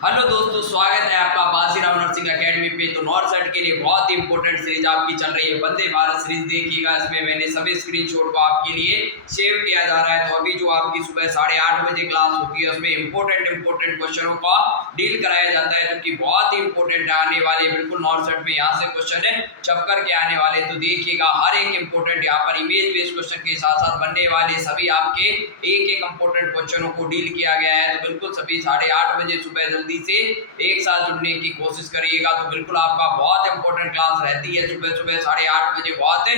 Hello दोस्तों, स्वागत है आपका बाजीराव नर्सिंग एकेडमी पे। तो नॉर्सेट के लिए बहुत ही इंपॉर्टेंट सीरीज आपकी चल रही है, वंदे भारत सीरीज। देखिएगा, इसमें मैंने सभी स्क्रीनशॉट को आपके लिए सेव किया जा रहा है। तो अभी जो आपकी सुबह 8:30 बजे क्लास होती है, उसमें इंपॉर्टेंट क्वेश्चनों का डील कराया जाता है, जो कि बहुत ही इंपॉर्टेंट आने वाले, बिल्कुल नॉर्सेट में यहाँ से क्वेश्चन है छप करके आने वाले। तो देखिएगा, हर एक इंपॉर्टेंट यहाँ पर इमेज बेस्ड क्वेश्चन के साथ साथ बनने वाले सभी आपके एक इंपॉर्टेंट क्वेश्चनों को डील किया गया है। तो बिल्कुल सभी 8:30 बजे सुबह जल्दी से एक साथ जुड़ने की कोशिश करिएगा। तो बिल्कुल आपका बहुत इंपॉर्टेंट क्लास रहती है सुबह सुबह 8:30 बजे। बहुत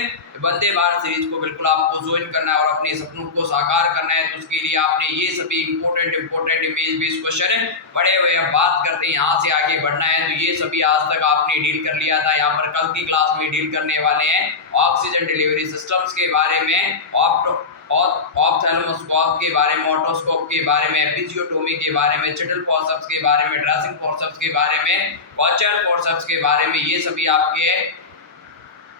वंदे भारत सीरीज को बिल्कुल आपको ज्वाइन करना है और अपने सपनों को साकार करना है। तो उसके लिए आपने ये सभी इंपॉर्टेंट इमेज बेस्ड क्वेश्चन पढ़े हुए हैं। बात करते हैं यहाँ से आगे बढ़ना है, तो ये सभी आज तक आपने डील कर लिया था। यहाँ पर कल की क्लास में डील करने वाले हैं ऑक्सीजन डिलीवरी सिस्टम्स के बारे में, ऑप्थेल्मोस्कोप के बारे में, ऑटोस्कोप के बारे में, एपिजियोटोमी के बारे में, चिटल फॉरसेप्स के बारे में, ड्रेसिंग फॉरसेप्स के बारे में, वॉचर फॉरसेप्स के बारे में। ये सभी आपके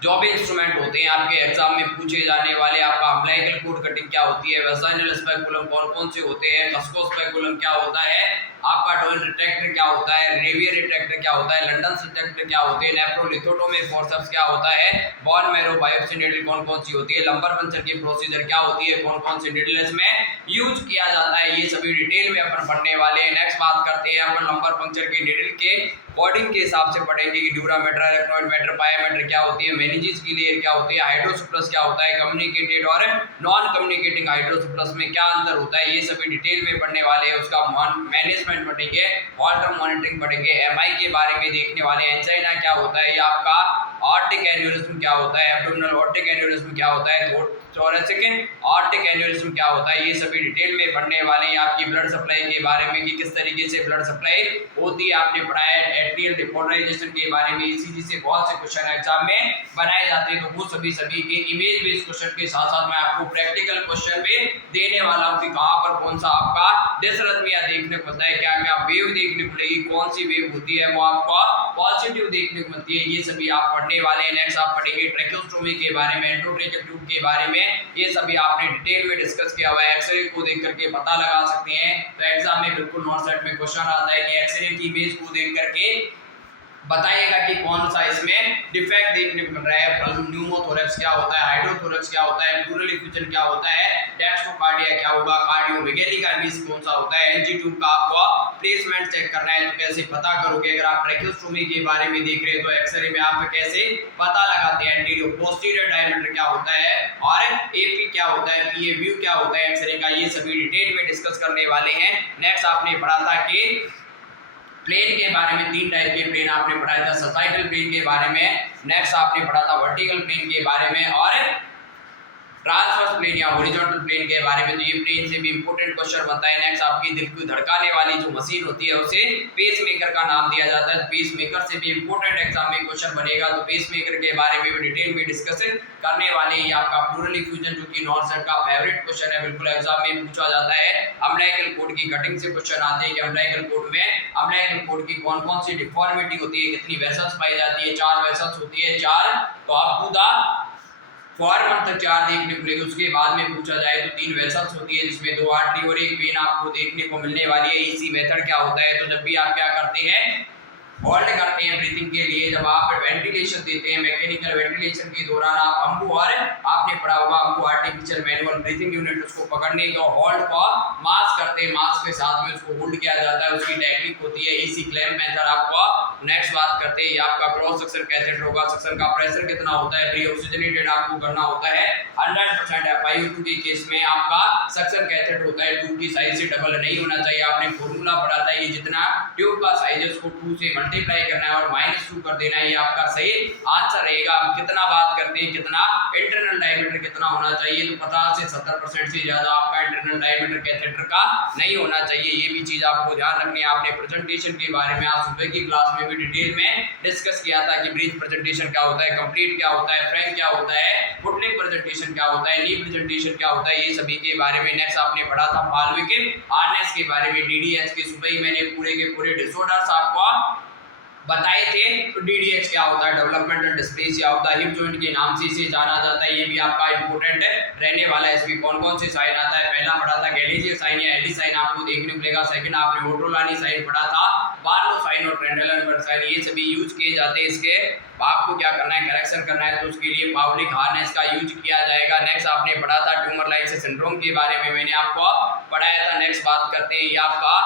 जो भी इंस्ट्रूमेंट होते हैं आपके एग्जाम में पूछे जाने वाले। आपका अम्बिलिकल कोड कटिंग क्या होती है, वेसाइनल स्पेकुलम कौन कौन से होते हैं, टस्को स्पेकुलम क्या होता है, आपका डोन रिट्रैक्टर क्या होता है, रेवियर रिट्रैक्टर क्या होता है, लंडन रिट्रैक्टर क्या होते हैं, नेफ्रोलिथोटोमी फोर्सेप्स क्या होता है, बोन मैरो बायोप्सी नीडल कौन कौन सी होती है, लंबर पंचर की प्रोसीजर क्या होती है, कौन कौन से नीडल्स में यूज किया जाता है, ये सभी डिटेल में अपन पढ़ने वाले हैं। नेक्स्ट बात करते हैं अपन लंबर पंचर के नीडल के कोडिंग के हिसाब से पढ़ेंगे कि ड्यूरामीटर, इलेक्ट्रोड मीटर, पायोमीटर क्या होती है, मेनिंजेस की लेयर क्या होती है, हाइड्रोसुप्लस क्या होता है, कम्युनिकेटेड और नॉन कम्युनिकेटिंग हाइड्रोसुप्लस में क्या अंतर होता है, ये सभी डिटेल में पढ़ने वाले हैं। उसका मैनेजमेंट पढ़ेंगे, वाटर मॉनिटरिंग पढ़ेंगे, एमआई के बारे में देखने वाले हैं, एंजाइना क्या होता है, या आपका ऑर्टिक एन्यूरिज्म क्या होता है, एब्डोमिनल ऑर्टिक एन्यूरिज्म क्या होता है, थोरेसिक ऑर्टिक एन्यूरिज्म क्या होता है, ये सभी डिटेल में पढ़ने वाले हैं। आपकी ब्लड सप्लाई के बारे में कि किस तरीके से ब्लड सप्लाई होती है, आपने पढ़ा है एट्रियल डिपोलराइजेशन के बारे में। इसी से बहुत से क्वेश्चन एग्जाम में बनाए जाते हैं। तो वो सभी के इमेज बेस्ड क्वेश्चन के साथ साथ मैं आपको प्रैक्टिकल क्वेश्चन में देने वाला हूं कि कहां पर कौन सा आपका डिसरथमिया देखने को मिलता है, क्या क्या वेव देखने को मिलेगी, कौन सी वेव होती है वो आपको पॉजिटिव देखने को मिलती है, ये सभी आप पढ़ने वाले हैं। नेक्स्ट आप पढ़ेंगे ट्रैकियोस्टोमी के बारे में, एंडोट्रेकियल ट्यूब के बारे में, ये सभी आपने डिटेल में डिस्कस किया हुआ है। एक्सरे को देख करके पता लगा सकते हैं। तो एग्जाम में बिल्कुल नॉर्सेट में क्वेश्चन आता है कि एक्सरे की इमेज को देख करके बताइएगा कि कौन सा इसमें डिफेक्ट देखने को मिल रहा है, न्यूमोथोरेक्स क्या होता है, हाइड्रोथोरेक्स क्या होता है, प्लूरल इफ्यूजन क्या होता है, डेक्स्ट्रोकार्डिया क्या होगा, कार्डियोमेगेली का इमेज कौन सा होता है, एनजी ट्यूब का आपको प्लेसमेंट चेक करना है तो कैसे पता करोगे। अगर आप ट्रैकियोस्टोमी के बारे में देख रहे हैं तो एक्सरे में आप कैसे पता लगाते हैं, एंटीरियर पोस्टीरियर डायमीटर क्या होता है और एपी क्या होता है, पीए व्यू क्या होता है एक्सरे का, ये सभी डिटेल में डिस्कस करने वाले हैं। नेक्स्ट आपने पढ़ा था कि प्लेन के बारे में, 3 टाइप के प्लेन आपने पढ़ाया था, ससाइटल प्लेन के बारे में, नेक्स्ट आपने पढ़ा था वर्टिकल प्लेन के बारे में और ट्रांसवर्स प्लेन या हॉरिजॉन्टल प्लेन के बारे में। तो ये प्लेन से भी इंपॉर्टेंट क्वेश्चन बनता है। नेक्स्ट आपकी दिल को धड़काने वाली जो मशीन होती है उसे पेसमेकर का नाम दिया जाता है। पेसमेकर से भी इंपॉर्टेंट एग्जाम में क्वेश्चन बनेगा। तो पेसमेकर के बारे में भी डिटेल में डिस्कस करने वाले हैं। आपका प्लूरल इफ्यूजन जो कि नॉर्सेट का फेवरेट क्वेश्चन है, बिल्कुल एग्जाम में पूछा जाता है। अम्बिलिकल कोड की कटिंग से क्वेश्चन आते हैं कि अम्बिलिकल कोड में अम्बिलिकल कोड की कौन कौन सी डिफॉर्मिटी होती है, कितनी वेसल्स पाई जाती है, 4 वेसल्स होती है, 4। तो आपको दा 4 मंथ तक 4 देखने को मिलेगी। उसके बाद में पूछा जाए तो 3 वेसल्स होती है जिसमें 2 आर्टरी और 1 वेन आपको देखने को मिलने वाली है। इसी मेथड क्या होता है, तो जब भी आप क्या करते हैं, होल्ड करते हैं ब्रीथिंग के लिए, जब आप वेंटिलेशन देते हैं मैकेनिकल वेंटिलेशन के दौरान आप अम्बू, और आपने पढ़ा होगा Ambu artificial manual breathing unit, उसको पकड़ने का होल्ड को मास्क करते हैं, मास्क के साथ में उसको होल्ड किया जाता है, उसकी टेक्निक होती है इसी क्लैंप मेथड आपको। नेक्स्ट बात करते हैं, आपका क्रॉस सेक्शन कैथेटर होगा, सेक्शन का प्रेशर कितना होता है, प्री ऑक्सीजनेटेड आपको करना होता है 100%। FiO2 के केस में आपका सेक्शन कैथेटर होता है 2 की साइज से डबल नहीं होना चाहिए। आपने फॉर्मूला पढ़ा था, ये जितना ट्यूब का साइज है उसको 2 से मल्टीप्लाई करना है और -2 कर देना है, ये आपका सही आंसर रहेगा। अब कितना बात करते हैं, कितना इंटरनल डायमीटर कितना होना चाहिए, तो 50 से 70% से ज्यादा आपका इंटरनल डायमीटर कैथेटर का नहीं होना चाहिए। ये भी चीज आपको ध्यान रखनी है। आपने प्रेजेंटेशन के बारे में आज सुबह की क्लास में भी डिटेल में डिस्कस किया था कि ब्रीथ प्रेजेंटेशन क्या होता है, कंप्लीट क्या होता है, फ्रैंक क्या होता है, फुटलिंग प्रेजेंटेशन क्या होता है, नी प्रेजेंटेशन क्या होता है, ये सभी के बारे में। नेक्स्ट आपने पढ़ा था पाल्विक हार्नेस के बारे में, DDH के सुबह ही मैंने पूरे के पूरे डिसऑर्डर्स आपको बताए थे। तो DDH क्या होता है, developmental dysplasia of the hip joint के नाम से इसे जाना जाता है। ये भी आपका इंपॉर्टेंट रहने वाला है। इसमें कौन कौन से साइन आता है, पहला पढ़ा था गैलेजियस साइन या एडी साइन आपको देखने को मिलेगा। सेकंड आपने ओटोलानी साइन पढ़ा था, बार्लो साइन और ट्रेंडलनबर्ग साइन, ये सभी यूज किए जाते हैं। इसके आपको क्या करना है, करेक्शन करना है, तो उसके लिए पाउलिक हार्नेस का यूज किया जाएगा। नेक्स्ट आपने पढ़ा था ट्यूमर लाइसिस सिंड्रोम के बारे में, मैंने आपको पढ़ाया था। नेक्स्ट बात करते हैं, ये आपका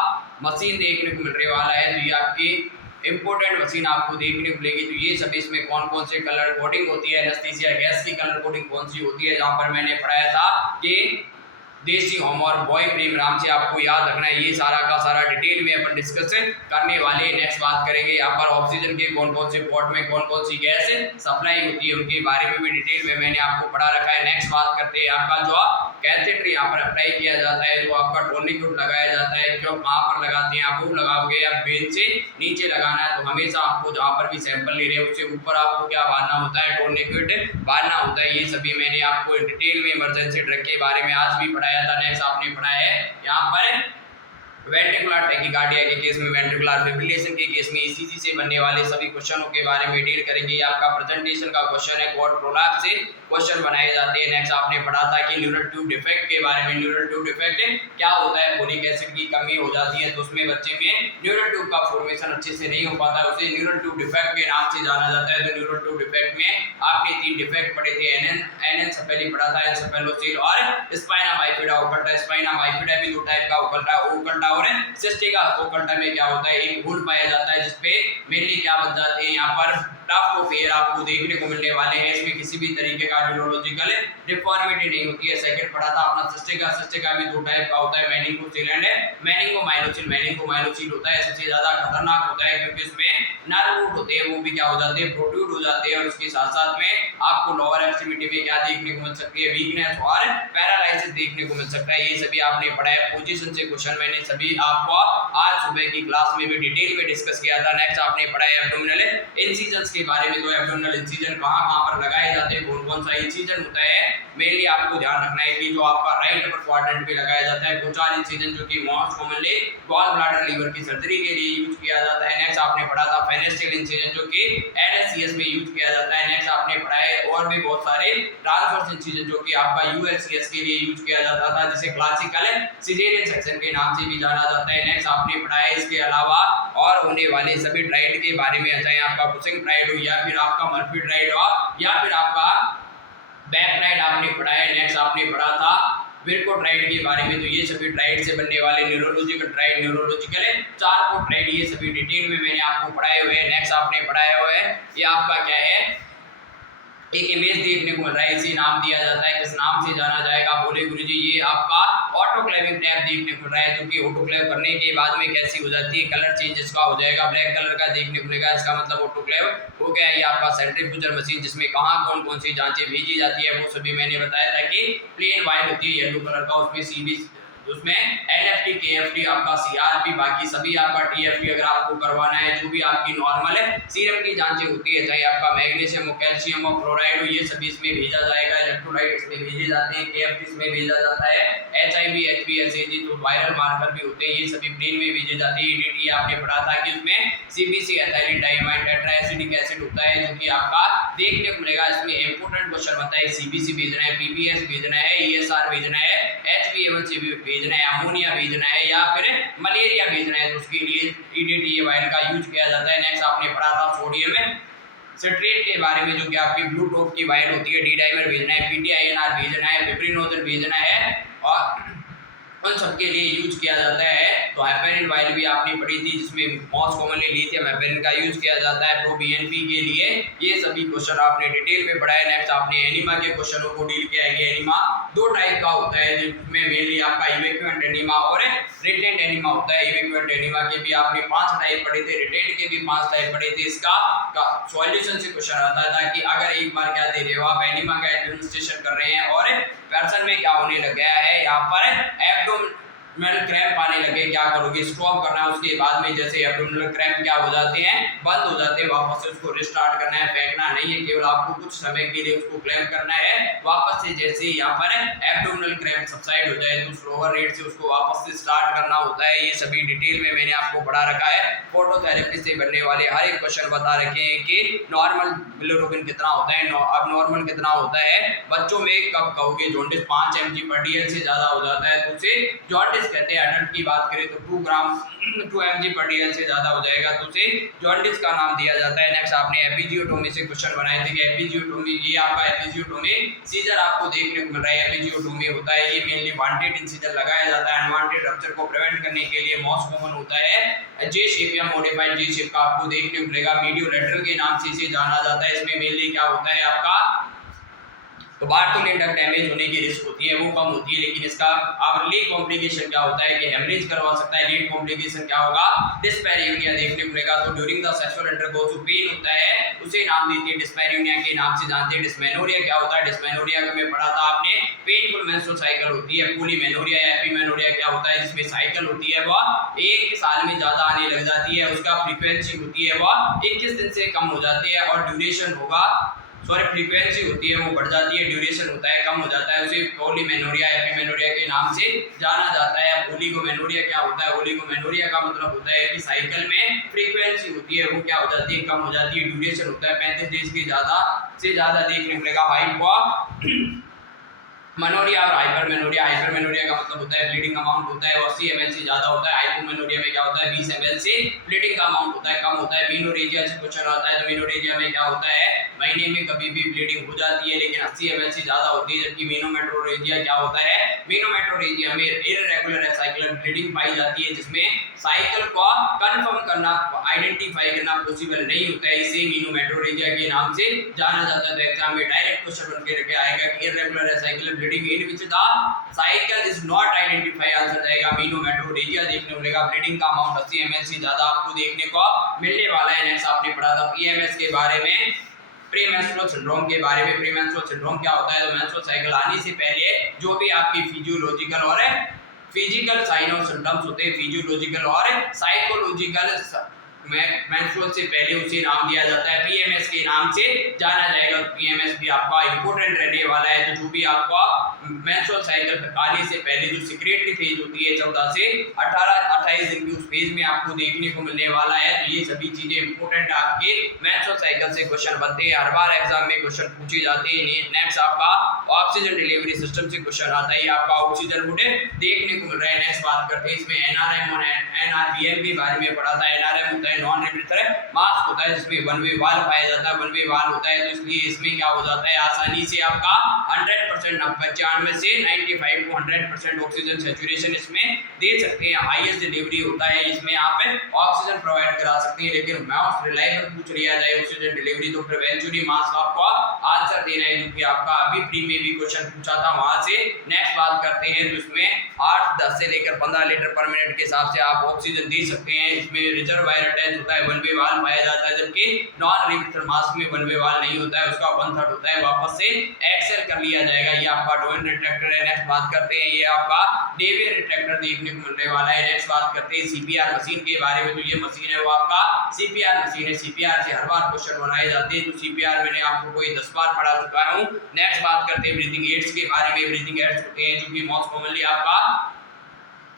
मशीन देखने को मिलने वाला है। तो ये आपकी इंपोर्टेंट मशीन आपको देखने को मिलेगी। तो ये सब इसमें कौन कौन से कलर कोडिंग होती है, एनेस्थीसिया गैस की कलर कोडिंग कौन सी होती है, जहाँ पर मैंने पढ़ाया था कि देसी होम और बॉय प्रेम राम से आपको याद रखना है। ये सारा का सारा डिटेल में अपन डिस्कस करने वाले। नेक्स्ट बात करेंगे यहाँ पर ऑक्सीजन के कौन कौन से पोर्ट में कौन कौन सी गैस सप्लाई होती है, उनके बारे में भी डिटेल में मैंने आपको पढ़ा रखा है। नेक्स्ट बात करते हैं आपका जो कैथेटर यहाँ पर अप्लाई किया जाता है, जो आपका टोर्निकेट लगाया जाता है, क्यों कहाँ पर लगाते हैं आप, वो लगाओगे या बेन से नीचे लगाना है। तो हमेशा आपको जहाँ पर भी सैंपल ले रहे हैं उससे ऊपर आपको क्या बांधना होता है, टोर्निकेट बांधना होता है। ये सभी मैंने आपको डिटेल में इमरजेंसी ड्रग के बारे में आज भी पढ़ाया था। नेक्स्ट आपने पढ़ाया है यहाँ पर वेंट्रिकुलर टैकीकार्डिया के केस में, वेंट्रिकुलर फिब्रिलेशन के केस में ECG से बनने वाले सभी क्वेश्चनों के बारे में डील करेंगे। ये आपका प्रेजेंटेशन का क्वेश्चन है, क्वाड प्रोलैप्स से क्वेश्चन बनाए जाते हैं। नेक्स्ट आपने पढ़ा था कि न्यूरल ट्यूब डिफेक्ट के बारे में। न्यूरल ट्यूब डिफेक्ट क्या होता है, फोलिक एसिड की कमी हो जाती है तो उसमें बच्चे में न्यूरल ट्यूब का फॉर्मेशन अच्छे से नहीं हो पाता है, उसे न्यूरल ट्यूब डिफेक्ट के नाम से जाना जाता है। तो न्यूरल ट्यूब डिफेक्ट में आपने 3 डिफेक्ट पढ़े थे, एनएन से पहले पढ़ा था, एन्सेफेलोसील और spina bifida occulta. Spina bifida भी 2 टाइप का ओकल्टा और सिस्टिका ओकल्टा में क्या होता है, एक होल पाया जाता है जिसपे मेनली क्या बन जाते हैं, यहाँ पर टफ ऑफ एयर आपको देखने को मिलने वाले हैं। इसमें किसी भी तरीके का न्यूरोलॉजिकल डिफॉर्मिटी नहीं होती है। सेकंड पढ़ा था अपना सिस्टिका भी 2 टाइप का होता है, मेनिंगोसील एंड मेनिंगोमाइलोसील। मेनिंगोमाइलोसील होता है सबसे ज्यादा खतरनाक होता है क्योंकि इसमें नर्व रूट होते हैं, वो भी क्या हो जाते हैं, प्रोट्रूड हो जाते हैं। और उसके साथ साथ में आपको लोअर एक्सट्रीमिटी में क्या देखने को मिल सकती है, वीकनेस और पैरालाइसिस देखने को मिल सकता है। ये सभी आपने पढ़ा है। पोजीशन से क्वेश्चन मैंने सभी आपको आज सुबह की क्लास में भी डिटेल में डिस्कस किया था। नेक्स्ट आपने पढ़ा है एब्डोमिनल इंसिजन्स के बारे में। तो एब्डोमिनल इंसिजन कहां पर लगाए जाते हैं, कौन कौन सा इंसिजन होता है, मेनली आपको ध्यान रखना है कि जो आपका राइट अपर क्वाड्रेंट पे लगाया जाता है, कोचार इंसिजन जो कि most commonly gall bladder liver की सर्जरी के लिए यूज किया जाता है। नेक्स्ट आपने पढ़ा था फेनेस्ट्रियल इंसिजन जो कि NSCS में यूज किया जाता है। नेक्स्ट आपने पढ़ा है और भी बहुत सारे ट्रांसवर्स इंसिजन जो कि आपका USCS के लिए यूज किया जाता था, जिसे क्लासिकल सिजेरियन सेक्शन के नाम से भी जाना जाता है। नेक्स्ट आपने पढ़ा है इसके अलावा और होने वाले सभी ट्राइड के बारे में, चाहे आपका कुशिंग ट्राइड हो या फिर आपका मर्फी ट्राइड हो या फिर आपका बैक ट्राइड आपने पढ़ा है। नेक्स्ट आपने पढ़ा था विर्को ट्राइड के बारे में। तो ये सभी ट्राइड से बनने वाले न्यूरोलॉजिकल ट्राइड, न्यूरोलॉजिकल है 4 को ट्राइड, ये सभी डिटेल में मैंने आपको पढ़ाए हुए हैं। नेक्स्ट आपने पढ़ाया हुआ है ये आपका क्या है, एक इमेज देखने को मिल रहा है, इसी नाम दिया जाता है, किस नाम से जाना जाएगा, बोले गुरुजी ये आपका ऑटोक्लेविंग टैब देखने को मिल रहा है, जो कि ऑटोक्लेव करने के बाद में कैसी हो जाती है, कलर चेंज इसका हो जाएगा, ब्लैक कलर का देखने को मिलेगा, इसका मतलब ऑटोक्लेव हो गया। ये आपका सेंट्रीफ्यूजल मशीन जिसमें कहाँ कौन कौन सी जांचें भेजी जाती है वो सभी मैंने बताया था कि प्लेन वायर होती है येलो कलर का, उसमें CB उसमें LFT KFT आपका CRP, बाकी सभी आपका TFT अगर आपको करवाना है, जो भी आपकी नॉर्मल है सीरम की जांचें होती है, चाहे आपका मैग्नीशियम हो, कैल्शियम हो, क्लोराइड हो, ये सभी इसमें भेजा जाएगा। इलेक्ट्रोलाइट इसमें भेजे जाते हैं, KFT इसमें भेजा जाता है, HIV HB SAG तो वायरल मार्कर भी होते हैं, ये सभी प्लेन में भेजे जाते हैं। EDT आपने पढ़ा था कि उसमें CBC एथाइलिन डाइमाइड टेट्राएसिडिक एसिड होता है, जो कि आपका देखने को मिलेगा। इसमें इंपोर्टेंट क्वेश्चन बनता है, CBC भेजना है, PBS भेजना है, ESR भेजना है, HbA1c भेजना है, अमोनिया भेजना है या फिर मलेरिया भेजना है, तो उसके लिए EDTA वायर का यूज किया जाता है। नेक्स्ट आपने पढ़ा था सोडियम सिट्रेट के बारे में, जो कि आपकी ब्लू टॉप की वायर होती है, D-डाइमर भेजना है, PTINR भेजना है, पिप्रिनोजन भेजना है और उन सबके लिए यूज किया जाता है। तो हेपेरिन वायर भी आपने पढ़ी थी, जिसमें मोस्ट कॉमनली लिथियम हेपेरिन का यूज किया जाता है प्रो-BNP के लिए। ये सभी क्वेश्चन आपने डिटेल में पढ़ा है। नेक्स्ट आपने एनीमा के क्वेश्चनों को डील किया है। एनीमा 2 टाइप का होता है, जिसमें मेनली आपका इवेक्यूएंट एनीमा और रिटेंट एनीमा होता है। इवेक्यूएंट एनीमा के भी आपने 5 टाइप पढ़े थे, रिटेंट के भी 5 टाइप पढ़े थे। इसका सॉल्यूशन से क्वेश्चन आता था कि अगर एक बार क्या दे रहे हो आप, एनीमा का एडमिनिस्ट्रेशन कर रहे हैं और पर्सन में क्या होने लग गया है, यहाँ पर एब्डोमिनल क्रैम्प आने लगे क्या करोगे, स्टॉप करना है। उसके बाद में जैसे एब्डोमिनल क्रैम्प क्या हो जाते हैं, बंद हो जाते हैं, वापस से उसको रिस्टार्ट करना है, फेंकना नहीं है, केवल आपको कुछ समय के लिए उसको क्लैंप करना है। वापस से जैसे ही यहाँ पर एब्डोमिनल क्रैम्प सबसाइड हो जाए तो स्लोअर रेट से उसको वापस से स्टार्ट करना होता है। ये सभी डिटेल में मैंने आपको पढ़ा रखा है। फोटोथेरेपी से बनने वाले हर एक क्वेश्चन बता रखे हैं कि नॉर्मल बिलिरुबिन कितना होता है, अब नॉर्मल कितना होता है। बच्चों में कब कहोगे जॉन्डिस 5 mg/dl से ज्यादा हो जाता है तो उसे जॉन्डिस कहते हैं। अडल्ट की बात करें तो 2 mg/dl से ज्यादा हो जाएगा तो उसे जॉन्डिस का नाम दिया जाता है। नेक्स्ट आपने एपिजियोटोमी से क्वेश्चन बनाए थे कि एपिजियोटोमी, ये आपका एपिजियोटोमी सीजर आपको देखने को मिल रहा है। एपिजियोटोमी होता है ये मेनली वांटेड इंसिजर लगाया जाता है, अनवांटेड रप्चर को प्रिवेंट करने के लिए। मोस्ट कॉमन होता है जे शेप या मॉडिफाइड जे शेप का आपको देखने को मिलेगा। मीडियोलेटरल के नाम से इसे जाना जाता है। इसमें मेनली क्या होता है आपका, तो बार्टोलेट डक्ट डैमेज होने की रिस्क होती है वो कम होती है, लेकिन इसका अर्ली कॉम्प्लिकेशन क्या होता है कि हेमरेज करवा सकता है। लेट कॉम्प्लिकेशन क्या होगा, डिस्पैरियूनिया देखने को मिलेगा। तो ड्यूरिंग द सेक्सुअल इंटरकोर्स जो पेन होता है उसे नाम देती है डिस्पैरियूनिया के नाम से जानते हैं। डिस्मेनोरिया क्या होता है, डिस्मेनोरिया में पढ़ा था आपने, पेनफुल मेंस्ट्रुअल साइकिल होती है। पॉलीमेनोरिया या एपीमेनोरिया क्या होता है, जिसमें साइकिल होती है वह एक साल में ज्यादा आने लग जाती है, उसका फ्रीक्वेंसी होती है वह 21 दिन से कम हो जाती है, और ड्यूरेशन होगा, सॉरी फ्रीक्वेंसी होती है वो बढ़ जाती है, ड्यूरेशन होता है कम हो जाता है। उसे पॉलीमेनोरिया एपीमेनोरिया के नाम से जाना जाता है। ओलिगोमेनोरिया क्या होता है, ओलिगोमेनोरिया का मतलब होता है कि साइकिल में फ्रीक्वेंसी होती है वो क्या हो जाती है, कम हो जाती है, ड्यूरेशन होता है 35 डेज की ज्यादा देखने को मिलेगा। हाइपो मनोरिया और हाइपरमेनोरिया, हाइपरमेनोरिया का मतलब होता है ब्लीडिंग अमाउंट होता है 80 ml से ज्यादा होता है। हाइपोमेनोरिया में क्या होता है 20 ml से ब्लीडिंग का अमाउंट होता है कम होता है। मीनोरेजिया से क्वेश्चन आता है तो मीनोरेजिया में क्या होता है, महीने में कभी भी ब्लीडिंग हो जाती है लेकिन 80 ml से ज्यादा होती है। जबकि मीनोमेट्रोरेजिया क्या होता है, मीनोमेट्रोरेजिया में इररेगुलर साइक्लिक ब्लीडिंग पाई जाती है जिसमें साइकिल को कंफर्म करना, आइडेंटिफाई करना पॉसिबल नहीं होता है, इसे मीनोमेट्रोरेजिया के नाम से जाना जाता है। तो एग्जाम में डायरेक्ट क्वेश्चन बन के आएगा कि irregular cyclic bleeding in which the cycle is not identify, answer जाएगा मीनोमेट्रोरेजिया देखने को मिलेगा। ब्लीडिंग का अमाउंट 80 ml से ज्यादा आपको देखने को मिलने वाला है। नेक्स्ट आपने पढ़ा था पीएमएस के बारे में, प्रीमेंस्ट्रुअल सिंड्रोम के बारे में। प्रीमेंस्ट्रुअल सिंड्रोम क्या होता है, तो मेंस्ट्रुअल साइकिल आने से पहले जो भी आपकी फिजियोलॉजिकल और फिजिकल साइन और सिम्टम्स होते हैं, फिजियोलॉजिकल और साइकोलॉजिकल मेंस्ट्रुअल से पहले उसे नाम दिया जाता है, पीएमएस के नाम से जाना जाएगा। पीएमएस भी आपका इंपॉर्टेंट रहने वाला है। तो जो भी आपका मेंस्ट्रुअल साइकिल आने से पहले जो सिक्रेटरी फेज होती है 14 से 28 दिन की, उस फेज में आपको देखने को मिलने वाला है। तो ये सभी चीजें इंपॉर्टेंट आपके मेंस्ट्रुअल साइकिल से क्वेश्चन बनते हैं, हर बार एग्जाम में क्वेश्चन पूछे जाते हैं। नेक्स्ट आपका ऑक्सीजन डिलीवरी सिस्टम से क्वेश्चन आता है, आपका ऑक्सीजन बुड देखने को मिल रहा है। नेक्स्ट बात करते हैं इसमें एनआरएम और एनआरबीएम के बारे में पढ़ा था। एनआरएम होता है नॉन रेगुलेटरी मास्क होता है जिसमें वन वे वाल्व पाया जाता है, वन वे वाल्व होता है तो इसलिए इसमें क्या हो जाता है, आसानी से आपका 100% 95 से 95 to 100% ऑक्सीजन सैचुरेशन इसमें दे सकते हैं। हाईएस्ट डिलीवरी होता है इसमें आप ऑक्सीजन प्रोवाइड करा सकते हैं। लेकिन मोस्ट रिलायबल पूछ लिया जाए ऑक्सीजन डिलीवरी तो प्रिवेंचुरी मास्क आपको आंसर देना है, जो कि आपका अभी प्री में भी क्वेश्चन पूछा था वहां से। नेक्स्ट बात करते हैं तो इसमें 8-10 से लेकर 15 लीटर पर मिनट के हिसाब से आप ऑक्सीजन दे सकते हैं। इसमें रिजर्वायर अटैच होता है, वन वे वाल्व पाया जाता है, जबकि नॉन रिलेटेड मास्क में वन वे वाल्व नहीं होता है, उसका 1/3 होता है, वापस से एक्सेल कर लिया जाएगा। ये आपका डोइन रिट्रैक्टर है। नेक्स्ट बात करते हैं ये आपका डेवियर रिट्रैक्टर देखने को मिलने वाला है। नेक्स्ट बात करते हैं सीपीआर मशीन के बारे में। तो ये मशीन है वो आपका सीपीआर मशीन है। सीपीआर से हर बार क्वेश्चन बनाए जाते हैं, तो सीपीआर मैंने आपको कोई 10 बार पढ़ा चुका हूं। नेक्स्ट बात करते हैं ब्रीथिंग एड्स के बारे में। ब्रीथिंग एड्स होते हैं जो कि मोस्ट कॉमनली आपका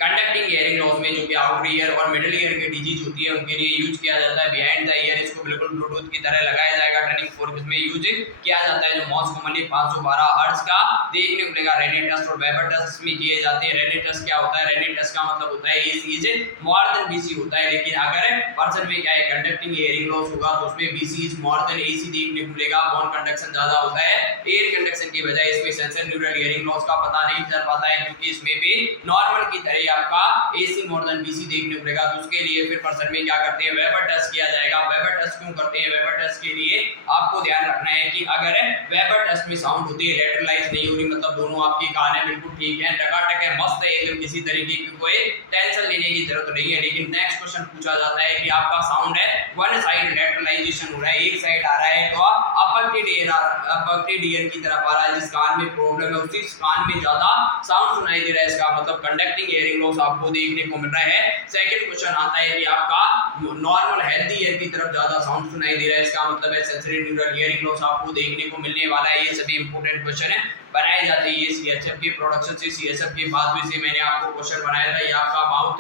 कंडक्टिंग हियरिंग लॉस में जो कि आउटर ईयर और मिडिल ईयर की डिजीज होती है उनके लिए यूज किया जाता है। बिहाइंड द ईयर इसको बिल्कुल ब्लूटूथ की तरह लगाया जाएगा, टर्निंग फोर्क में यूज किया जाता है, जो मोस्ट कॉमनली 512 हर्ट्ज का देखने को मिलेगा। रेनी टेस्ट और वेबर टेस्ट में किए जाते हैं। रेनी टेस्ट क्या होता है, रेनी टेस्ट का मतलब होता है AC is more than BC होता है, लेकिन अगर पर्सन में क्या है कंडक्टिंग हियरिंग लॉस होगा तो उसमें BC is more than AC देखने को मिलेगा। बोन कंडक्शन ज्यादा होता है एयर कंडक्शन की बजाय। इसमें सेंसर न्यूरल हियरिंग लॉस का पता नहीं चल पाता है क्योंकि इसमें भी नॉर्मल की तरह आपका एसी मोर देन बीसी देखने को मिलेगा। तो उसके लिए फिर पर्सन में क्या करते हैं, वेबर टेस्ट किया जाएगा। वेबर टेस्ट क्यों करते हैं, वेबर टेस्ट के लिए आपको ध्यान रखना है कि अगर वेबर टेस्ट में साउंड होती है लेटरलाइज नहीं हो रही, मतलब दोनों आपकी कानें बिल्कुल ठीक है, टकाटक है, मस्त है एकदम, किसी तरीके की कोई टेंशन लेने की जरूरत नहीं है। लेकिन नेक्स्ट क्वेश्चन पूछा जाता है कि आपका साउंड है वन साइड लेटरलाइजेशन हो रहा है, एक साइड आ रहा है तो अपर्टेड ईयर की तरफ आ रहा है, जिस कान में प्रॉब्लम है उसी कान में ज्यादा साउंड सुनाई दे रहा है, इसका मतलब कंडक्टिंग हियरिंग हियरिंग लॉस आपको देखने को मिल रहा है। सेकंड क्वेश्चन आता है कि आपका नॉर्मल हेल्दी ईयर की तरफ ज्यादा साउंड सुनाई दे रहा है, इसका मतलब है सेंसरी न्यूरल हियरिंग लॉस आपको देखने को मिलने वाला है। ये सभी इंपॉर्टेंट क्वेश्चन है, बनाए जाते हैं ये सीएचएफ की प्रोडक्शन से, सीएचएफ के बाद भी से मैंने आपको क्वेश्चन बनाया था। ये आपका माउथ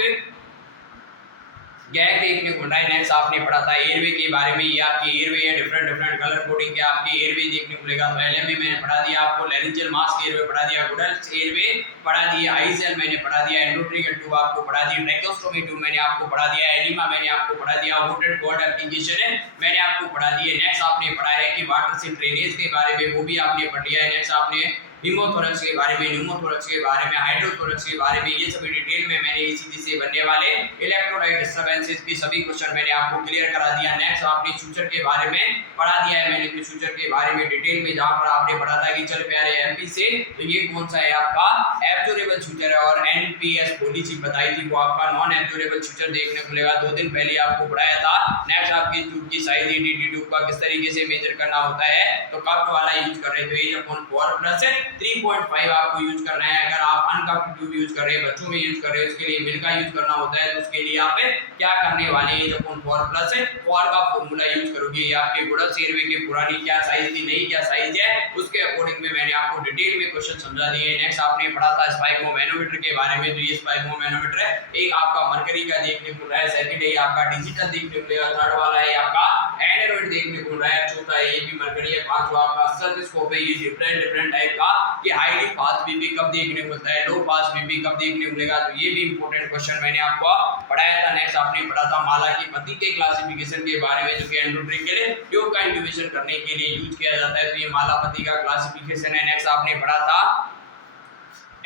गैग देखने को मिल रहा है। नेक्स्ट आपने पढ़ा था एयरवे के बारे में, ये आपकी एयरवे है, डिफरेंट डिफरेंट कलर कोडिंग के आपकी एयरवे देखने को मिलेगा। तो एलएमए मैंने पढ़ा दिया आपको, लैरिंजियल मास्क एयरवे पढ़ा दिया, गुडल्स एयरवे पढ़ा दिया, आईसेल मैंने पढ़ा दिया, एंडोट्रिकल ट्यूब आपको पढ़ा दिया, ट्रैकोस्टोमी ट्यूब मैंने आपको पढ़ा दिया, एनिमा मैंने आपको पढ़ा दिया, वोटेड गॉड एप्लीकेशन है मैंने आपको पढ़ा दिया। नेक्स्ट आपने पढ़ा है कि वाटर से ड्रेनेज के बारे में, वो भी आपने पढ़ लिया है। नेक्स्ट आपने न्यूमोथोरक्स के बारे में, न्यूमोथोरक्स के बारे में, हाइड्रोथोरक्स के बारे में, ये सभी डिटेल में मैंने इसी से बनने वाले इलेक्ट्रोलाइट डिस्टरबेंसेस की सभी क्वेश्चन मैंने आपको क्लियर करा दिया। नेक्स्ट आपने फ्यूचर के बारे में पढ़ा दिया है मैंने, फ्यूचर के बारे में डिटेल में, जहां पर आपने पढ़ा था कि चल प्यारे एमपी से, तो ये कौन सा है आपका एब्जॉर्बेबल फ्यूचर है, और एनपीएस पॉलिसी बताई थी वो आपका नॉन एब्जॉर्बेबल फ्यूचर देखने को मिलेगा, 2 दिन पहले आपको पढ़ाया था। नेक्स्ट आपकी ट्यूब की साइज एडीटी ट्यूब का किस तरीके से मेजर करना होता है, तो कप वाला यूज कर रहे थे, 8/4 प्लस 3.5 आपको यूज करना है। अगर आप अनकप्ड ट्यूब यूज कर रहे हैं, बच्चों में यूज कर रहे हैं, उसके लिए मिल का यूज करना होता है, तो उसके लिए आप क्या करने वाले हैं, 8/4 प्लस 4 का फॉर्मूला यूज करोगे। ये आपके गुडल्स एयरवे की पुरानी क्या साइज थी, नई क्या साइज है, उसके अकॉर्डिंग में मैंने आपको डिटेल में क्वेश्चन समझा दिए। नेक्स्ट आपने पढ़ा था स्पाइगमोमैनोमीटर के बारे में, तो ये स्पाइगमोमैनोमीटर है, एक आपका मरकरी का देखने को मिल रहा है, सेकंड है आपका डिजिटल देखने को मिलेगा, थर्ड वाला है आपका एनारॉइड देखने को मिल रहा है, चौथा है ये भी मरकरी है, पांचवा आपका स्टेथोस्कोप है। ये डिफरेंट डिफरेंट टाइप का कि हाईली फास्ट बीपी कब देखने को मिलता है, लो फास्ट बीपी कब देखने को मिलेगा, तो ये भी इंपॉर्टेंट क्वेश्चन मैंने आपको पढ़ाया था। नेक्स्ट आपने पढ़ा था माला की पत्ती के क्लासिफिकेशन के बारे में, जो कि एंडोट्रिकल ट्यूब का इंट्यूबेशन करने के लिए यूज किया जाता है, तो ये माला पत्ती का क्लासिफिकेशन है। नेक्स्ट आपने पढ़ा था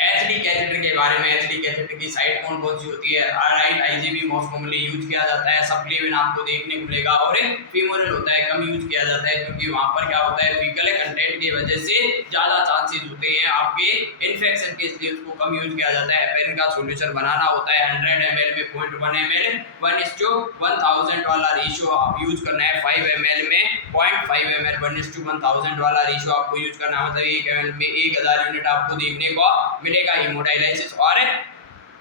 एचडी कैथेटर के बारे में, एचडी कैथेटर की साइट कौन कौन सी होती है, right IGB most commonly use किया जाता है, सबक्लेविन आपको देखने को मिलेगा, और फीमोरल होता है कम यूज किया जाता है, क्योंकि वहां पर क्या होता है फीकल कंटेंट की वजह से ज्यादा चांसेस होते हैं आपके इन्फेक्शन के, इसलिए उसको कम यूज किया जाता है। हेपेरिन का सॉल्यूशन बनाना होता है 100 ml में 0.1 ml 1:1000 वाला रेशियो आप यूज करना है, 5 ml में 0.5 ml 1:1000 वाला रेशियो आपको यूज करना है, मतलब 1 ml में 1000 यूनिट आपको देखने को मिलेगा। हेमोडायलिसिस और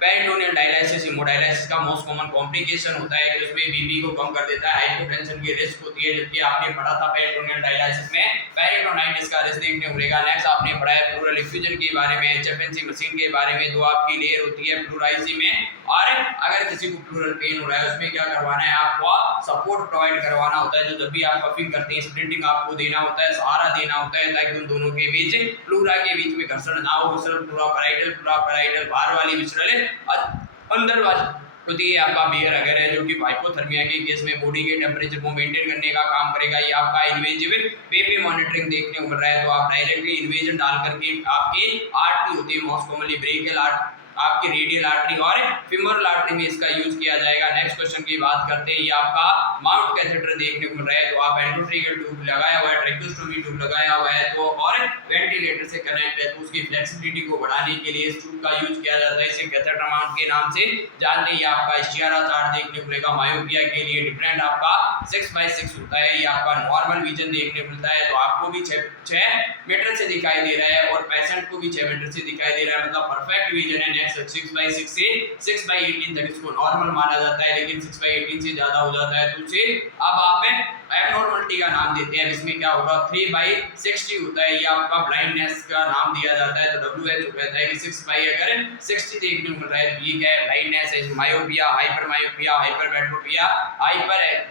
पेरिटोनियल डायलिसिस, हेमोडायलिसिस का मोस्ट कॉमन कॉम्प्लिकेशन होता है कि उसमें बीपी को कम कर देता है, हाइपोटेंशन की रिस्क होती है, जबकि आपने पढ़ा था पेरिटोनियल डायलिसिस में पेरिटोनाइटिस का रिस्क देखने को मिलेगा। नेक्स्ट आपने पढ़ा है प्लूरल इफ्यूजन के बारे में, एचएफएनसी मशीन के बारे में, 2 आपकी लेयर होती है प्लूराइसी में, और अगर किसी को प्लूरल पेन हो रहा है उसमें क्या करवाना है, आपको सपोर्ट प्रोवाइड करवाना होता है, जो जब भी आप कफिंग करते हैं स्प्लिंटिंग आपको देना होता है, सहारा देना होता है, ताकि उन दोनों के बीच प्लूरा के बीच में घर्षण ना हो। प्लूरा पैराइटल बाहर वाली विसरल अंदर वाली होती है आपका बियर अगर है, जो कि हाइपोथर्मिया के केस में बॉडी के टेम्परेचर को मेंटेन करने का काम करेगा। ये आपका इन्वेजिव पेपे मॉनिटरिंग देखने को मिल रहा है, तो आप डायरेक्टली इन्वेजन डाल करके आपकी आर्टरी होती है मोस्ट कॉमनली ब्रेकियल आर्टरी, आपकी रेडियल आर्टरी और फीमोरल आर्टरी में इसका यूज किया जाएगा। नेक्स्ट क्वेश्चन की बात करते हैं, ये आपका माउंट कैथेटर देखने को मिल रहा है, तो आप एंडोट्रिकल ट्यूब लगाया हुआ है, ट्रैकोस्टोमी ट्यूब लगाया हुआ है, तो और वेंटिलेटर से कनेक्ट है, तो उसकी फ्लेक्सिबिलिटी को बढ़ाने के लिए इस ट्यूब का यूज किया जाता है। इसे कैथेटर माउंट के नाम से जानते हैं। आपका इशियारा चार्ट देखने को मिलेगा, मायोपिया के लिए डिफरेंट आपका 6/6 होता है, ये आपका नॉर्मल विजन देखने को मिलता है, तो आपको भी 6 मीटर से दिखाई दे रहा है और पेशेंट को भी 6 मीटर से दिखाई दे रहा है, मतलब परफेक्ट विजन है। 6/6 से 6/18 तक इसको नॉर्मल माना जाता है, लेकिन 6/18 से ज्यादा हो जाता है तो उसे अब आप एबनॉर्मल का नाम देते हैं। इसमें क्या होगा 3/60 होता है, ये आपका ब्लाइंडनेस का नाम दिया जाता है, तो WHO कहता है कि 6/60 देखने को मिल रहा है, तो ये क्या है ब्लाइंडनेस है, मायोपिया, हाइपरमायोपिया, हाइपरमेट्रोपिया, हाइपर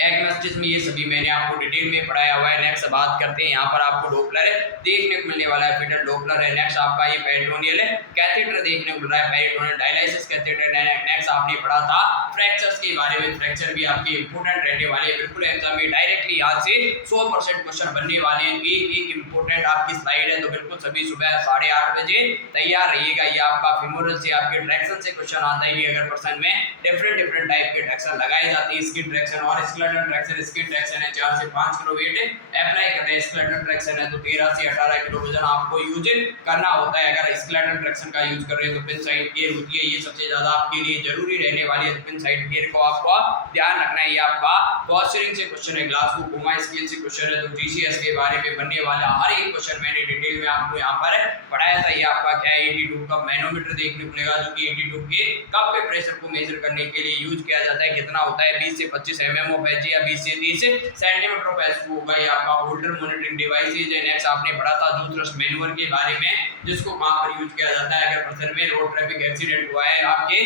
एग्मेस्टिज्म, ये सभी मैंने आपको डिटेल में पढ़ाया हुआ है। नेक्स्ट बात करते हैं, यहाँ पर आपको डॉपलर देखने को मिलने वाला है, फीटल डॉपलर है। नेक्स्ट आपका ये पेरिटोनियल कैथेटर देखने को मिल रहा है, पेरिटोनियल डायलिसिस कैथेटर। नेक्स्ट आपने पढ़ा था फ्रैक्चर्स के बारे में, फ्रैक्चर भी आपके इंपॉर्टेंट रहने वाले हैं, बिल्कुल एग्जाम में डायरेक्टली यहाँ से 100% क्वेश्चन बनने वाले हैं। एक इंपॉर्टेंट आपकी स्लाइड है, तो बिल्कुल सभी सुबह 8:30 बजे तैयार रहिएगा। ये आपका फीमोरल से आपके ट्रैक्शन से क्वेश्चन आता है कि अगर पर्सन में डिफरेंट टाइप के ट्रैक्शन लगाए जाते हैं, स्किन ट्रैक्शन और स्केलेटल ट्रैक्शन स्किन ट्रैक्शन है 4 से 5 किलो वेट अप्लाई करना है। स्केलेटल ट्रैक्शन है तो 13 से 18 किलो वजन आपको यूज करना होता है। अगर स्केलेटल ट्रैक्शन का यूज कर रहे हैं तो पिन साइड गियर होती है, ये सबसे ज्यादा आपके लिए जरूरी रहने वाली है। तो पिन साइड गियर को आपको ध्यान रखना है। ये आपका पोस्चरिंग से क्वेश्चन है, ग्लास को घुमा स्केल से क्वेश्चन है। तो जीसीएस के बारे में बनने वाला हर एक क्वेश्चन मैंने डिटेल में आपको यहाँ पर पढ़ाया था। ये आपका क्या है 82 का मैनोमीटर देखने को मिलेगा, जो कि 82 के कप के प्रेशर को मेजर करने के लिए यूज किया जाता है। कितना होता है 20 से 25 mm ऑफ एच या 20 से 30 सेंटीमीटर ऑफ एच होगा। ये आपका होल्डर मॉनिटरिंग डिवाइस है। नेक्स्ट आपने पढ़ा था जो थ्रस्ट मैनुअल के बारे में, जिसको कहां पर यूज किया जाता है अगर पर्सन में रोड ट्रैफिक एक्सीडेंट हुआ है, आपके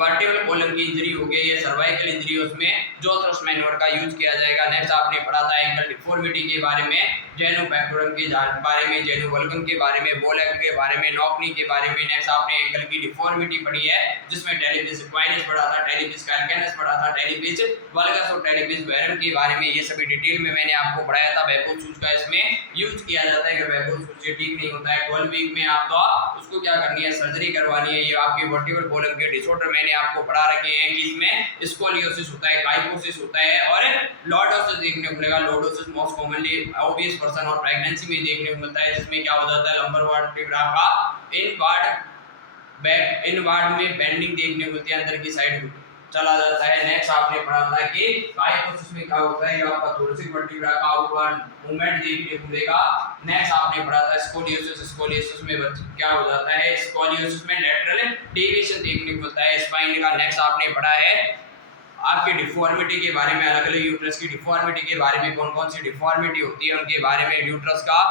वर्टिब्रल कॉलम की इंजरी हो गई है, सर्वाइकल इंजरी, उसमें जो थ्रस्ट मैनुअल का यूज किया जाएगा। नेक्स्ट आपने पढ़ा था एंकल डिफॉर्मिटी के बारे में, जेनो पैक्टोरम के बारे में, जेनो वल्गम के बारे में, बोल एंकल के बारे में, नॉकनी के बारे में। नेक्स्ट आपने एंकल की डिफॉर्मिटी पढ़ी है, जिसमें टेलिपिस इक्वाइनस पढ़ा था, टेलिपिस कैल्केनस पढ़ा था, टेलिपिस वल्गस और टेलिपिस वेरम के बारे में। ये सभी डिटेल में मैंने आपको पढ़ाया था। वेबोट शूज का इसमें यूज किया जाता है। अगर वेबोट शूज से ठीक नहीं होता है 12 वीक में आपको उसको क्या करनी है, सर्जरी करवानी है। ये आपके वर्टिब्रल कॉलम के डिसऑर्डर मैंने आपको पढ़ा रखे हैं कि इसमें स्कोलियोसिस होता है, काइफोसिस होता है और लॉर्डोसिस देखने को मिलेगा। Lordosis most commonly obvious person और प्रेगनेंसी में देखने को मिलता है, जिसमें क्या हो जाता है लंबर वर्टिब्रा का इनवार्ड में बेंडिंग देखने को मिलती है, अंदर की साइड चला जाता है। नेक्स्ट आपने पढ़ा था कि काइफोसिस में क्या होता है, आपका थोरेसिक वर्टिब्रा का आउटवर्ड मूवमेंट देखने को मिलेगा। नेक्स्ट आपने पढ़ा था स्कोलियोसिस। स्कोलियोसिस में क्या हो जाता है, स्कोलियोसिस में लैटरल डेविएशन देखने को मिलता है स्पाइन का। नेक्स्ट आपने पढ़ा है आपके डिफॉर्मिटी के बारे में, अलग अलग यूट्रस की डिफॉर्मिटी के बारे में, कौन कौन सी डिफॉर्मिटी होती है उनके बारे में। यूट्रस का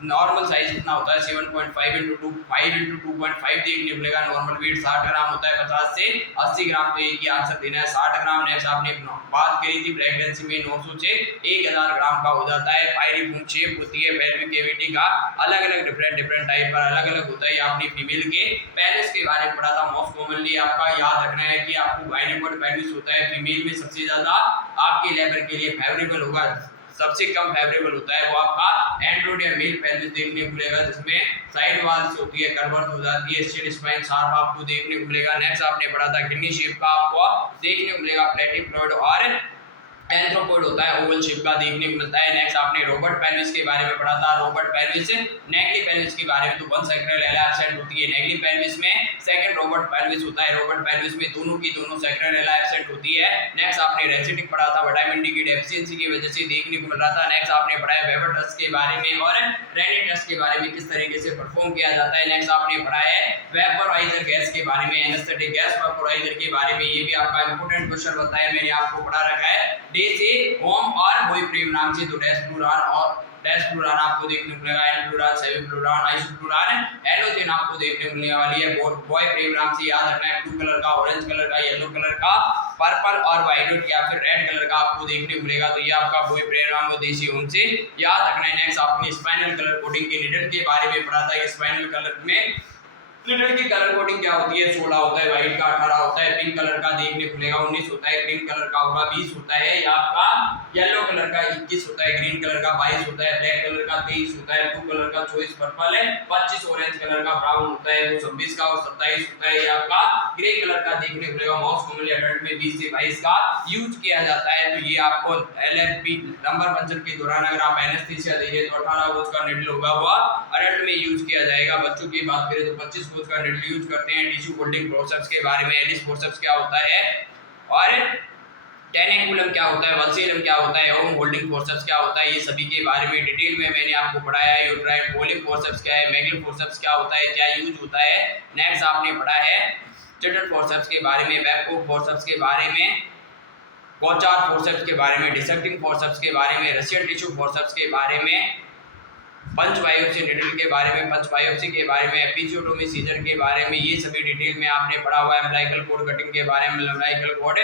नॉर्मल साइज कितना होता है 7.5 into 2.5 देखने को मिलेगा। नॉर्मल वेट 60 ग्राम होता है, 50 से 80 ग्राम। तो एक ही आंसर देना है 60 ग्राम। नेक्स्ट आपने बात करी थी प्रेगनेंसी में 900 से 1000 ग्राम का हो जाता है। पायरिफॉर्म शेप होती है पेल्विक कैविटी का, अलग अलग डिफरेंट टाइप पर अलग अलग होता है। आपने फीमेल के पेनिस के बारे में पढ़ा था। मोस्ट कॉमनली आपका याद रखना है कि आपको गायनेकोड पेनिस होता है फीमेल में, सबसे ज्यादा आपके लेबर के लिए फेवरेबल होगा, सबसे कम फेवरेबल होता है वो आपका एंड्रोइड या मेल पेल्विस देखने को मिलेगा, जिसमें साइड वॉल्स होती है, कर्वर्स हो जाती है, स्टेट स्पाइन शार्प आपको देखने को मिलेगा। नेक्स्ट आपने पढ़ा था किडनी शेप का आपको देखने को मिलेगा, प्लेटिप्लॉइड और एंथ्रोपोइड होता है, ओवल शेप का देखने को मिलता है। नेक्स्ट आपने रॉबर्ट पेल्विस के बारे में पढ़ा था। रॉबर्ट पेल्विस नेगली पेल्विस के बारे में, तो वन सैक्रल एला एब्सेंट होती है नेगली पेल्विस में, सेकंड रॉबर्ट पेल्विस होता है। रॉबर्ट पेल्विस में दोनों की दोनों सैक्रल एला एब्सेंट होती है। नेक्स्ट आपने रेसिटिक पढ़ा था, विटामिन डी की डेफिशिएंसी की वजह से देखने को मिल रहा था। नेक्स्ट आपने पढ़ा है वेबर टेस्ट के बारे में और रेनी टेस्ट के बारे में, किस तरीके से परफॉर्म किया जाता है। नेक्स्ट आपने पढ़ा है वेपोराइजर गैस के बारे में, एनेस्थेटिक गैस वेपोराइजर के बारे में। ये भी आपका इंपॉर्टेंट क्वेश्चन बनता है, मैंने आपको पढ़ा रखा है। डे से होम और बॉय प्रेम नाम से। तो डेस्फ्लुरान और डेस्फ्लुरान आपको देखने को मिलेगा, एनफ्लुरान, सेविफ्लुरान, आइसोफ्लुरान, एलोथेन आपको देखने को मिलने वाली है। बॉय प्रेम नाम से याद रखना है, ब्लू कलर का, ऑरेंज कलर का, येलो कलर का, पर्पल और वायलेट या फिर रेड कलर का आपको देखने को मिलेगा। तो ये आपका बॉय प्रेम नाम देसी होम से याद रखना है। नेक्स्ट आपने स्पाइनल कलर कोडिंग के निडल के बारे में पढ़ा था। स्पाइनल कलर में निडल की कलर कोडिंग क्या होती है, 16 होता है, व्हाइट का 18 होता है, पिंक कलर का देखने को मिलेगा 19 होता है, क्रीम कलर का होगा 20 होता है, या आपका येलो कलर का 21 होता है, ग्रीन कलर का 22 होता है, ब्लैक कलर का 23 होता है, ब्लू कलर का 24, पर्पल है 25, ऑरेंज कलर का ब्राउन होता है 26 का और 27 होता है, या आपका ग्रे कलर का देखने को मिलेगा। मोस्ट कॉमनली एडल्ट में 20 से 22 का यूज किया जाता है। तो ये आपको एलएफपी नंबर पंचर के दौरान अगर आप एनेस्थीसिया दे रहे तो 18 गज का निडल होगा वो एडल्ट में यूज किया जाएगा। बच्चों की बात करें तो 25 गज का निडल यूज करते हैं। टिश्यू होल्डिंग फोर्सेप्स के बारे में, एलिस फोर्सेप्स क्या होता है और टेनेकुलम क्या होता है, वल्सेलम क्या होता है, ओम होल्डिंग फोर्सेप्स क्या होता है, ये सभी के बारे में डिटेल में मैंने आपको पढ़ाया है। यूट्राइन पोलिक फोर्सेप्स क्या है, मैगल फोर्सेप्स क्या होता है, क्या यूज होता है। नेक्स्ट आपने पढ़ा है जटल फोर्सेप्स के बारे में, वेबको फोर्सेप्स के बारे में, कोचार फोर्सेप्स के बारे में, डिसेक्टिंग फोर्सेप्स के बारे में, रशियन टिश्यू फोर्सेप्स के बारे में, पंच बायोप्सी निडल के बारे में, पंच बायोप्सी के बारे में, एपिजियोटोमी सीजर के बारे में, ये सभी डिटेल में आपने पढ़ा हुआ है। अम्बिलिकल कोड कटिंग के बारे में, अम्बिलिकल कोड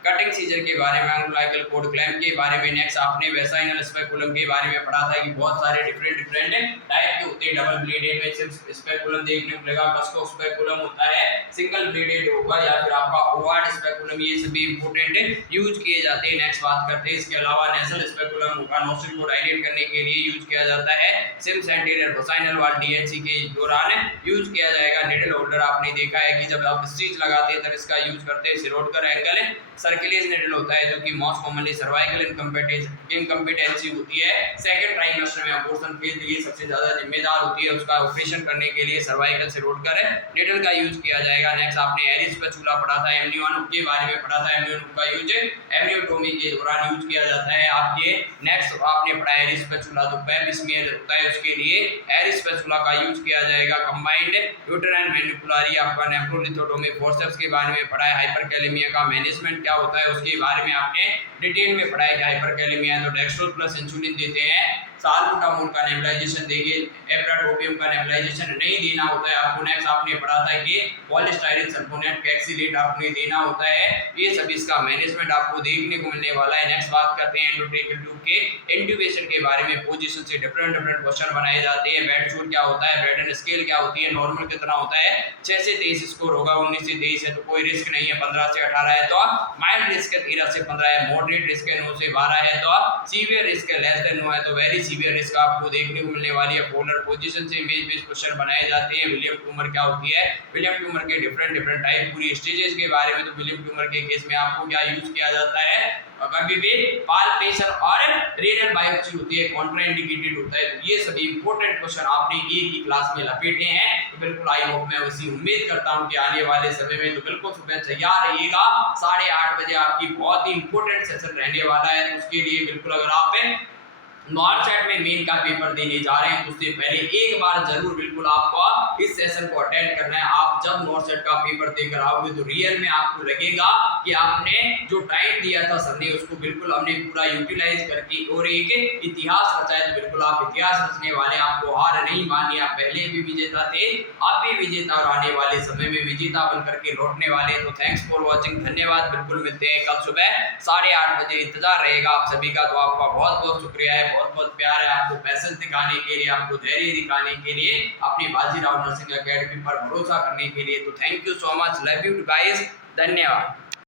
कटिंग सीजर के बारे में, अम्बिलिकल कोड क्लैंप के बारे में। नेक्स्ट आपने वेसाइनल स्पेकुलम के बारे में पढ़ा था कि बहुत सारे डिफरेंट टाइप के होते हैं। डबल ब्लेडेड में सिर्फ स्पेकुलम देखने को मिलेगा, कस्को स्पेकुलम होता है, सिंगल ब्लेडेड होगा, या फिर आपका ओवार्ड स्पेकुलम, ये सभी इंपॉर्टेंट यूज किए जाते हैं। नेक्स्ट बात करते हैं इसके अलावा नेसल स्पेकुलम होगा, नोस्ट्रिल को डायलेट करने के लिए यूज किया जाता है। सिम्स एंटीरियर वेसाइनल वाल डीएनसी के दौरान यूज किया जाएगा। निडल होल्डर आपने देखा है कि जब आप स्टिच लगाते हैं तब इसका यूज करते हैं। सिरोडकर एंगल सर्कुलेज निडल होता है जो कि मोस्ट कॉमनली सर्वाइकल इनकम्पिटेंसी होती है। सेकंड ट्राइमेस्टर में अबॉर्शन फेज ये सबसे ज्यादा जिम्मेदार होती है, उसका ऑपरेशन करने के लिए सर्वाइकल से रोडकर निडल का यूज किया जाएगा। नेक्स्ट आपने एरिस स्पैचुला पढ़ा था, एमनियोन के बारे में पढ़ा था, एमनियोन का यूज एमनियोटोमी के दौरान यूज किया जाता है आपके। नेक्स्ट आपने पढ़ा एरिस स्पैचुला, तो पेप स्मीयर होता है उसके लिए एरिस स्पैचुला का यूज किया जाएगा। कंबाइंड यूटेराइन मैनिपुलरी आपका नेफ्रोलिथोटोमी फोर्सेप्स के बारे में पढ़ा है। हाइपरकैलेमिया का मैनेजमेंट क्या होता है उसके बारे में आपने डिटेल में पढ़ा है कि हाइपरकैलेमिया है तो डेक्सट्रोज प्लस इंसुलिन देते हैं, साल्बुटामोल का नेबुलाइजेशन देंगे, एप्राटोपियम का नेबुलाइजेशन नहीं देना होता है आपको। नेक्स्ट आपने पढ़ा था कि पॉलीस्टाइरीन सल्फोनेट कैक्सिलेट आपने देना होता है। ये सब इसका मैनेजमेंट आपको देखने को मिलने वाला है। नेक्स्ट बात करते हैं एंडोट्रेकियल ट्यूब के इंट्यूबेशन के बारे में। पोजीशन से डिफरेंट क्वेश्चन बनाए जाते हैं। बेड शोर क्या होता है, बेड एंड स्केल क्या होती है, नॉर्मल कितना होता है, 6 से 23 स्कोर होगा, 19 से 23 है तो कोई रिस्क नहीं है, 15 से 18 है तो माइल्ड रिस्क है, 13 से 15 है, मॉडरेट रिस्क है 9 से 12 है तो सीवियर रिस्क है, लेस देन 9 है तो वेरी सीवियर रिस्क आपको देखने को मिलने वाली है। पोलर पोजीशन से इमेज बेस्ड क्वेश्चन बनाए जाते हैं। विलियम ट्यूमर क्या होती है, विलियम ट्यूमर के डिफरेंट टाइप, पूरी स्टेजेस के बारे में। तो विलियम ट्यूमर के केस में आपको क्या यूज किया जाता है, कभी भी पाल्पेशन और रेनल बायोप्सी होती है, कॉन्ट्राइंडिकेटेड होता है। तो ये सभी इंपॉर्टेंट क्वेश्चन आपने एक ही क्लास में लपेटे हैं। तो बिल्कुल आई होप मैं उसी उम्मीद करता हूं कि आने वाले समय में तो बिल्कुल सुबह तैयार रहिएगा। 8:30 बजे आपकी बहुत ही इंपॉर्टेंट सेशन रहने वाला है, तो उसके लिए बिल्कुल अगर आप नॉर्थ सेट में मेन का पेपर देने जा रहे हैं तो उससे पहले एक बार जरूर बिल्कुल आपको इस सेशन को अटेंड करना है। आप जब नॉर्थ सेट का पेपर देकर आओगे तो रियल में आपको लगेगा कि आपने जो टाइम दिया था सर ने उसको बिल्कुल हमने पूरा यूटिलाइज करके और एक इतिहास रचा है। तो बिल्कुल आप इतिहास रचने वाले, आपको हार नहीं माननी, आप पहले भी विजेता थे, आप भी विजेता और आने वाले समय में विजेता बन करके लौटने वाले। तो थैंक्स फॉर वॉचिंग, धन्यवाद। बिल्कुल मिलते हैं कल सुबह 8:30 बजे, इंतजार रहेगा आप सभी का। तो आपका बहुत बहुत शुक्रिया है, बहुत प्यार है आपको पैसेंस दिखाने के लिए, आपको धैर्य दिखाने के लिए, अपनी बाजीराव नर्सिंग एकेडमी पर भरोसा करने के लिए। तो thank you so much, love you guys, धन्यवाद।